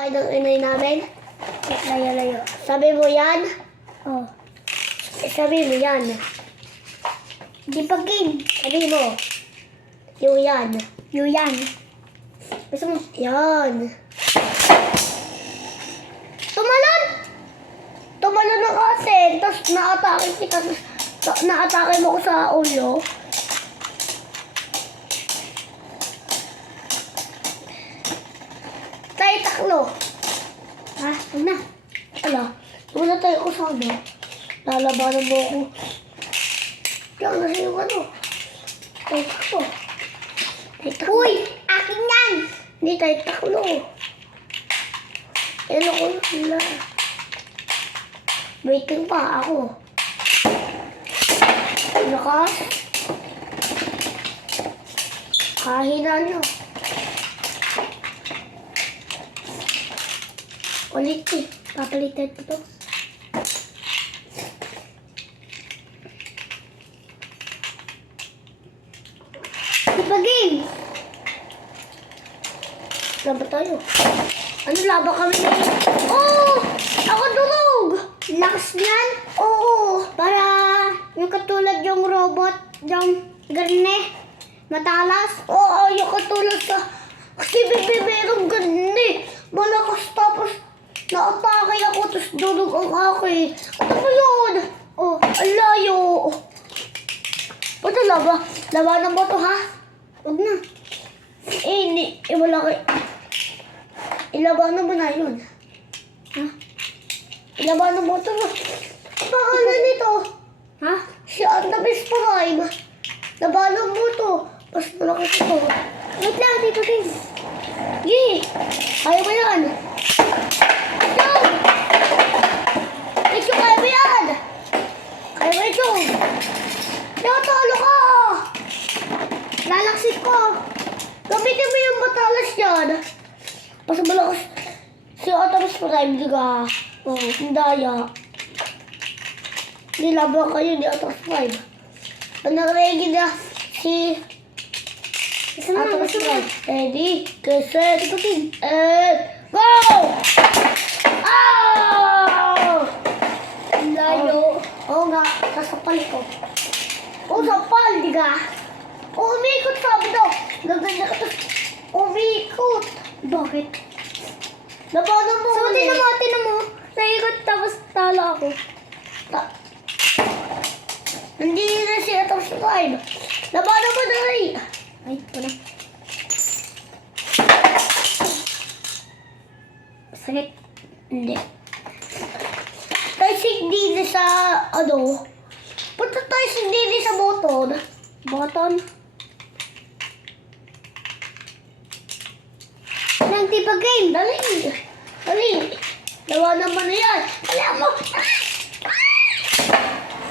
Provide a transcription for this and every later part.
Ay, ng inay namin. Layo-layo. Sabi mo yan? Oh. Sabi mo yan. Di pa game. Sabi mo. Yung yan. Yuyan. Gusto mo? Yan. Tumalon na kasi. Tapos na-atake kita. Na-atake mo ko sa ulo. Tayo taklo. Ha? Huwag na. Ala, wala tayo ko sa ano. Lalabanan mo ako. Diyan na sa'yo ano. Tayo taklo. Tayo taklo. Uy! Akin yan! Hindi tayo taklo. Ano ko na. Waiting pa ako. Ano ka? Kahina nyo. Ulit eh. Papalitan ko to. Di pa game. Laban tayo. Ano laban kami na yun? Oh! Ako durog! Lakas niyan. Oo! Para yung katulad yung robot, yung garne, matalas. Oo, yung katulad sa... Kasi bibibirong gani. Malakas tapos naatake ako tapos durog ang akin. Ano ba yun? Oh, ang layo. Ba't laba? Labanan mo to ha? Huwag na. Hindi. Wala kayo. Ilabanan mo na yun. Ha? Ilabanan mo to. Pangalan nito. Ha? Si Antabis Prime. Labanan mo to. Mas malakas ito. Wait lang, di pa game. Yee! Kaya mo yan. Chong! Ito, kaya mo yan. Kaya mo ito. Nakatalo ka. Lalaksit ko. Gamitin mo yung matalas yan. Mas malakas. Si Antabis Prime, di ka. Oh, ang daya. Nilaban kayo ni Antabis Prime. Panaregi na si... Gusto mo na, Antabis gusto mo na. Prime. Ready, set, and go! Ah! Ang layo. Oo nga, sasapal ko. Oo, sapal, di ka? Oo, umikot sabi daw. Gaganda ka tapos umikot. Bakit? Labanan mo. So, ulit. tinan mo. Naikot tapos talo ako. Hindi na siya tapos Prime. Labanan mo na rin. Ay, wala. Sakit. Hindi. Tayo sigdili sa, ano, punta tayo sigdili sa button. Button. Nang di pa game. Dali. Dali. Labanan mo na yan. Dali mo.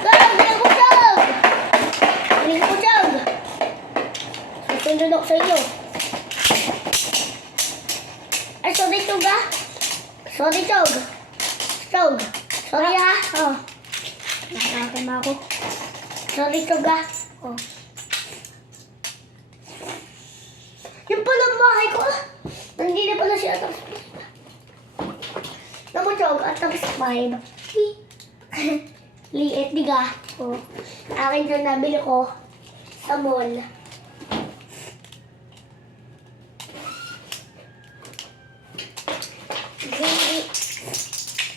Dali ko dyan. Dali ko dyan. Susunod ako sa iyo. Ay, sorry, Chog, ah. Sorry, Chog. Chog. Sorry, ha. Oh. Nakakama ako. Sorry, Chog, ah. Oh. Yung palang bahay ko, ah. Nandito pala siya. Tapos, naman, Chog, at tapos 5. Liit, di ka? Oh. Akin yung nabili ko sa mall.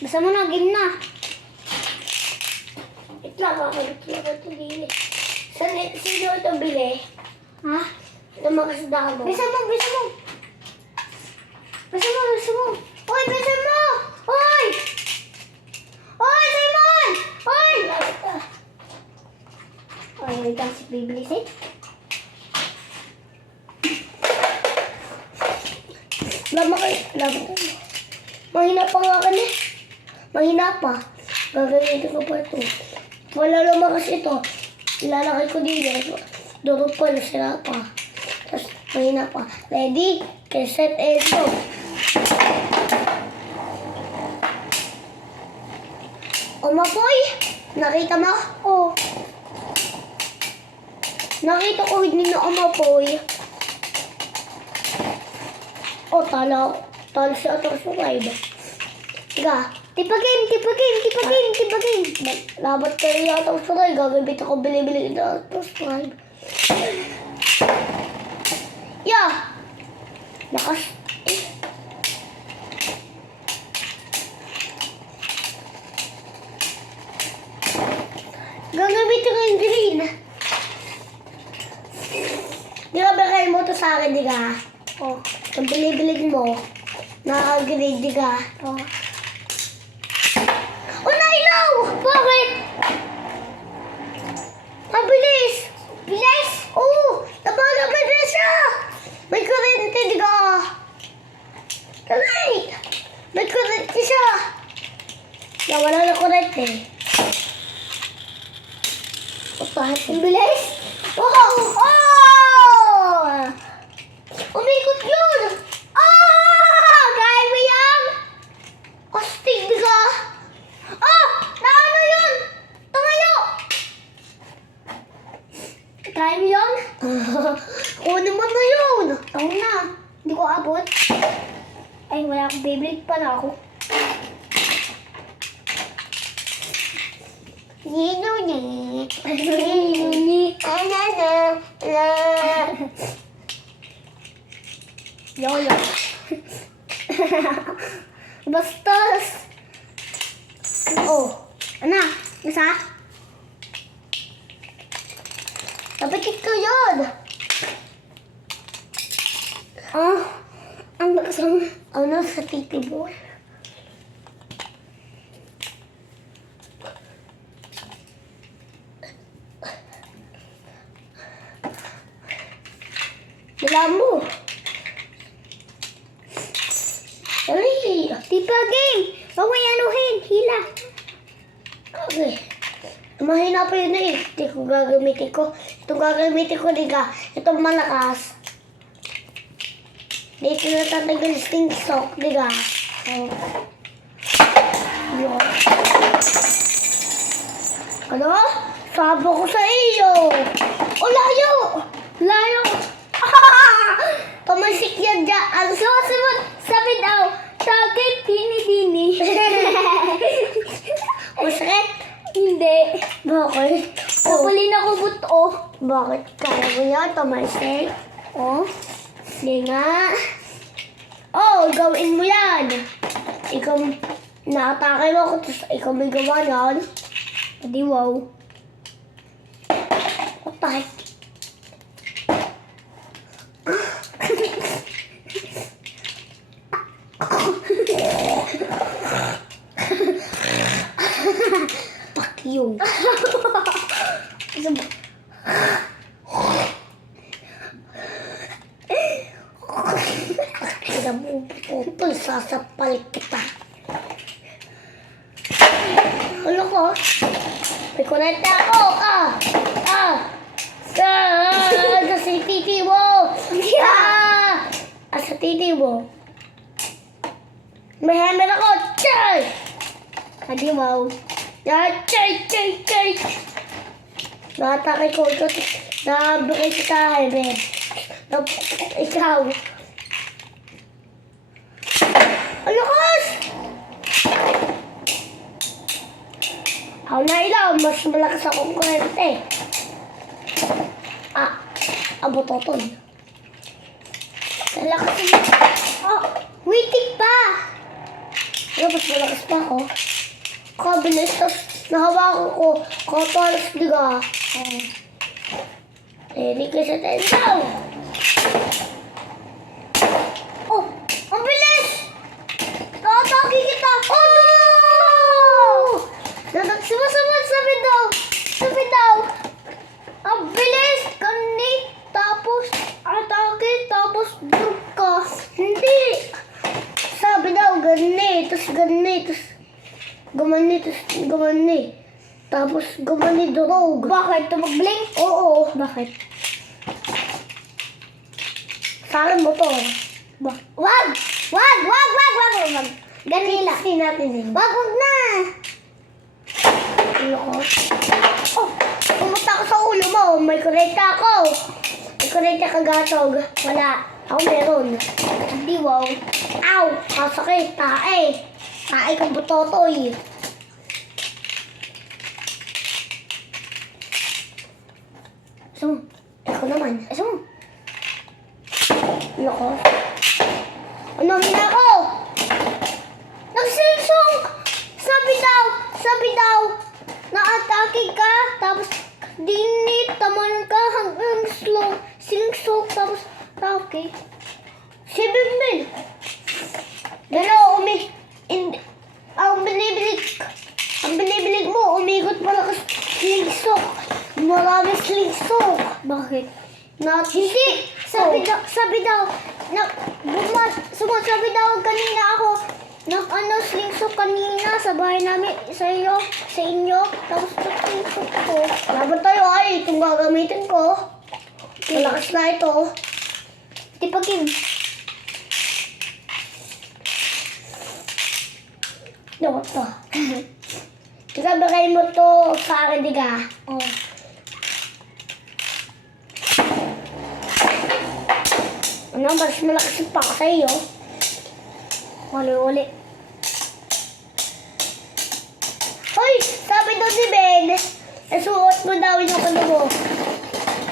Basta mo na, game na. Itla ka ako, itla ko ito bili. Sino ito bili? Ha? Ito makasda mo. Bisa mo. Hoy, bisa mo! Hoy! Hoy, Simon! Hoy! Ay, wait lang si bibilisin. Lama kayo. Mahina pa nga ka eh. Mahina pa. Gagamitin ko pa ito. Wala lumakas ito. Ilalakay ko dito. Durog pa na sila pa. Tapos mahina pa. Ready? Set and go. Umapoy? Nakita mo? Oh. Nakita ko hindi na umapoy. O, tala. Talo si Ator sa 5. Tiga. Tipagin. Labat kayo yata sa 5. Gagabit ako bili-bili na Ator sa 5. Yeah! Lakas. Gagamitin ko yung green. Di ba bagay mo to sa akin, di ka? Oh. Kung bili-bilin mo, nakaka-grade, di ka? Oh. Oh, nailaw! Bakit? Mabilis! Bilis! Oo! Nabalabay na siya! May kurente, di ka? Talay! May kurente siya! Nawala na kurente. Patahat. Ang bilis! Wow! Oh! Umikot yun! Ah! Kaya mo yan? Astig, di ka? Ah! Naano yun? Tumayo! Kaya mo yun? Kunin mo na yun! Ikaw na. Hindi ko abot. Ay, wala akong Beyblade pa na ako. Yinuni. Yolo. Bastos! Oh, ano? Nasa? Napikit ko yun! Ah, ang lakas ng... Ano sa titi mo? Wala mo. Ay! Tipagin! Huwag mo yanuhin! Hila! Okay. Mahina pa yun eh. Ito ko gagamitin ko. Ito gagamitin ko, diga. Itong malakas. Dito na tatagal sting sock, diga. Oh. Yun. Ano? Sabi ko sa iyo. O, layo! Layo! Tumasik yan dyan. Ang Susunod! Sabi daw! Sakit! Dini-dini! masakit. Hindi! Bakit? Oh. Kapulin ako buto! Bakit kaya mo yan, tumasik? Oh? Hindi nga. Oh, gawin mo yan. Ikaw, naatake mo ako, tapos ikaw may gawa yan. Adi wow! What the heck? Fuck you. Kaya mo putol, sasapal kita. Ano ko? May kunente ako! Sa titi mo! Sa titi mo. May hammer ako! Chay! Adi wow! Chay! Nakatake ko ito. Nabukay kita, hammer. Ikaw. Ang lakas! Ako na ilaw, mas malakas akong kurente. Abototol. Ang lakas niya. Oh! Witik pa! Ano, mas malakas pa ako. Kabilis, tapos nahawakan ko. Kapalas, diga. Hindi ka sa tendaw. Oh! Ang bilis! Nakataki kita! Oh no! Sumasamad! Sabi daw! Ang bilis! Kani! Tapos atake! Tapos drop ka! Hindi. Sabi daw, ganit. Tapos ganit. Tapos gumani. Tapos gumani. Tapos gumani durog. Bakit? Tumag-blink? Oo. Bakit? Saan mo to? Wag! Ganila! Kasi natin din. Wag na! Ulo ko. Oh, pumunta ako sa ulo mo. May kurenta ako. May kurenta ka gatog. Wala. Ako meron. Hindi, wow. Ow! Kasakit. Tae. Tae kang butotoy. So, Ikaw naman. so, Loko. Ano na ako? nagsingsong! Sabi daw, na-atake ka, tapos dinit, tamanan ka hanggang slow, singsong, tapos atake. Si Bimbil. Pero ang binibilig mo, umikot malakas slingsok. Marami slingsok. Bakit? Hindi. Sabi daw, sumasabi daw kanina ako, slingsok kanina sa bahay namin, sa inyo, tapos slingsok ko. Laban tayo ay, itong gagamitin ko. Malakas na ito. Tipagin. Dapat to. Ikabagay mo to sa akin, diga. Oh. Ano, mas malakas yung pako sa iyo. Uli. Hoy, sabi daw ni Ben, nasuot mo daw yung ano mo.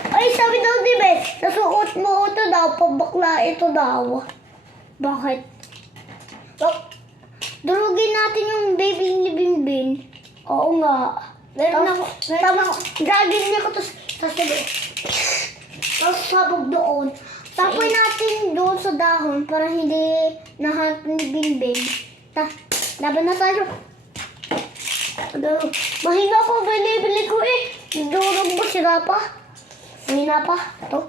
Ay, sabi daw ni Ben, nasuot mo ito daw, pabakla ito daw. Bakit? Oh, Durugin natin yung baby ni Binbin. oo nga. Meron Tapos, gagawin niya ko to sa sabi. Tapos sabog doon. Tapoy natin doon sa dahon para hindi nahanap ni Binbin. Laban na tayo. Ano, mahina pa binibili ko eh. Durog mo, sira pa. Mahina pa. Ito.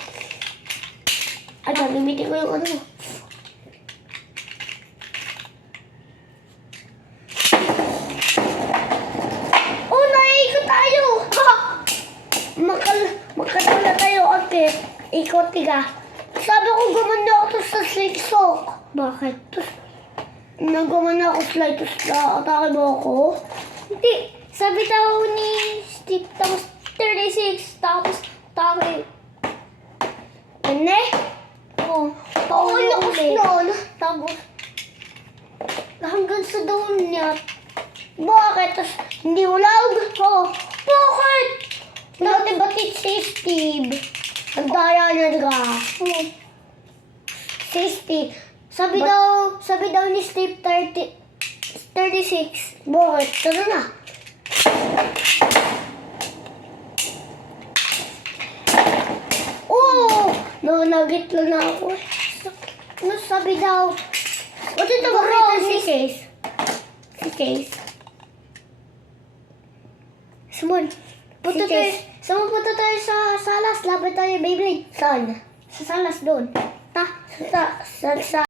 Ay, gagamitin ko yung ano. Oh, naiikot tayo! Ha! Makatula tayo, okay. Ikot, tiga. Sabi ko, gumanda ako to sa slingsok. Bakit? Nagumanda ako slide, tapos na-atake mo ako. Hindi. Sabi daw ni Steve, tapos 36, tapos atake. Ano? Oh, Oo, lakas nun. Tapos, hanggang sa doon niya. Bakit? Tapos, hindi ulag? Oh, bakit? Dati batit si Steve. Ang daya niya ka. Oh. Si Steve. Sabi daw ni Steve 36. Bakit? Tara na. Oh! Nagit lang na ako. Ano sabi daw? Ba't ito ba si Chase? Si Chase. Simon, punta Si tayo. Chase. Punta tayo sa salas. Laban tayo, Beyblade. Saan? Sa salas doon. Sa